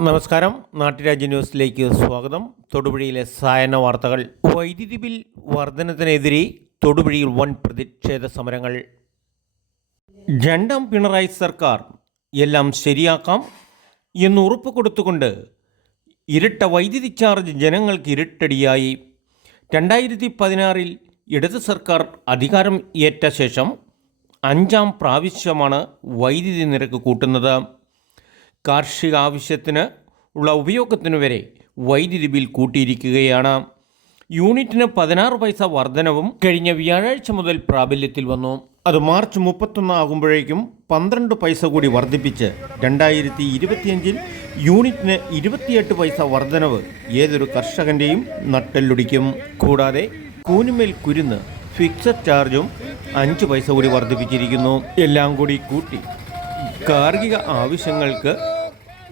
നമസ്കാരം. നാട്ടുരാജ്യ ന്യൂസിലേക്ക് സ്വാഗതം. തൊടുപുഴയിലെ സായന വാർത്തകൾ. വൈദ്യുതി ബിൽ വർധനത്തിനെതിരെ തൊടുപുഴയിൽ വൻ പ്രതിഷേധ സമരങ്ങൾ. രണ്ടാം പിണറായി സർക്കാർ. എല്ലാം ശരിയാക്കാം എന്ന് ഉറപ്പ് കൊടുത്തുകൊണ്ട് ഇരട്ട വൈദ്യുതി ചാർജ് ജനങ്ങൾക്ക് ഇരട്ടടിയായി. രണ്ടായിരത്തി പതിനാറിൽ ഇടത് സർക്കാർ അധികാരം ഏറ്റ ശേഷം അഞ്ചാം പ്രാവശ്യമാണ് വൈദ്യുതി നിരക്ക് കൂട്ടുന്നത്. കാർഷിക ആവശ്യത്തിന് ഉള്ള ഉപയോഗത്തിന് വരെ വൈദ്യുതി ബിൽ കൂട്ടിയിരിക്കുകയാണ്. യൂണിറ്റിന് പതിനാറ് പൈസ വർധനവും കഴിഞ്ഞ വ്യാഴാഴ്ച മുതൽ പ്രാബല്യത്തിൽ വന്നു. അത് മാർച്ച് മുപ്പത്തൊന്ന് ആകുമ്പോഴേക്കും പന്ത്രണ്ട് പൈസ കൂടി വർദ്ധിപ്പിച്ച് രണ്ടായിരത്തി ഇരുപത്തിയഞ്ചിൽ യൂണിറ്റിന് ഇരുപത്തിയെട്ട് പൈസ വർധനവ് ഏതൊരു കർഷകന്റെയും നട്ടെല്ലൊടിക്കും. കൂടാതെ കൂനുമേൽ കുരുന്ന് ഫിക്സഡ് ചാർജും അഞ്ച് പൈസ കൂടി വർദ്ധിപ്പിച്ചിരിക്കുന്നു എല്ലാം കൂടി കൂട്ടി ഗാർഹിക ആവശ്യങ്ങൾക്ക്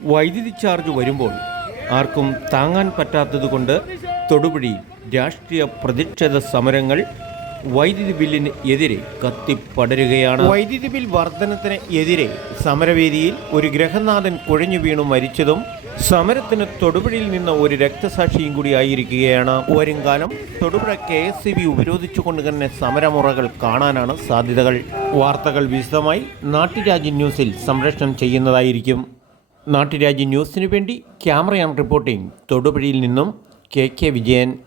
വൈദ്യുതി ചാർജ് വരുമ്പോൾ ആർക്കും താങ്ങാൻ പറ്റാത്തതുകൊണ്ട് തൊടുപുഴയിൽ രാഷ്ട്രീയ പ്രതിഷേധ സമരങ്ങൾ വൈദ്യുതി ബില്ലിന് എതിരെ കത്തിപ്പടരുകയാണ്. വൈദ്യുതി ബിൽ വർധനത്തിന് എതിരെ സമരവേദിയിൽ ഒരു ഗ്രഹനാഥൻ കുഴഞ്ഞു വീണു മരിച്ചതും സമരത്തിന് തൊടുപുഴയിൽ നിന്ന് ഒരു രക്തസാക്ഷിയും കൂടി ആയിരിക്കുകയാണ്. വരും കാലം Thodupuzha K S C B ഉപരോധിച്ചുകൊണ്ട് തന്നെ സമരമുറകൾ കാണാനാണ് സാധ്യതകൾ. വാർത്തകൾ വിശദമായി നാട്ടുരാജ്യ ന്യൂസിൽ സംപ്രേഷണം ചെയ്യുന്നതായിരിക്കും. നാട്ടുരാജ്യ ന്യൂസിനു വേണ്ടി ക്യാമറയാണ് റിപ്പോർട്ടിംഗ്. തൊടുപുഴയിൽ നിന്നും കെ കെ വിജയൻ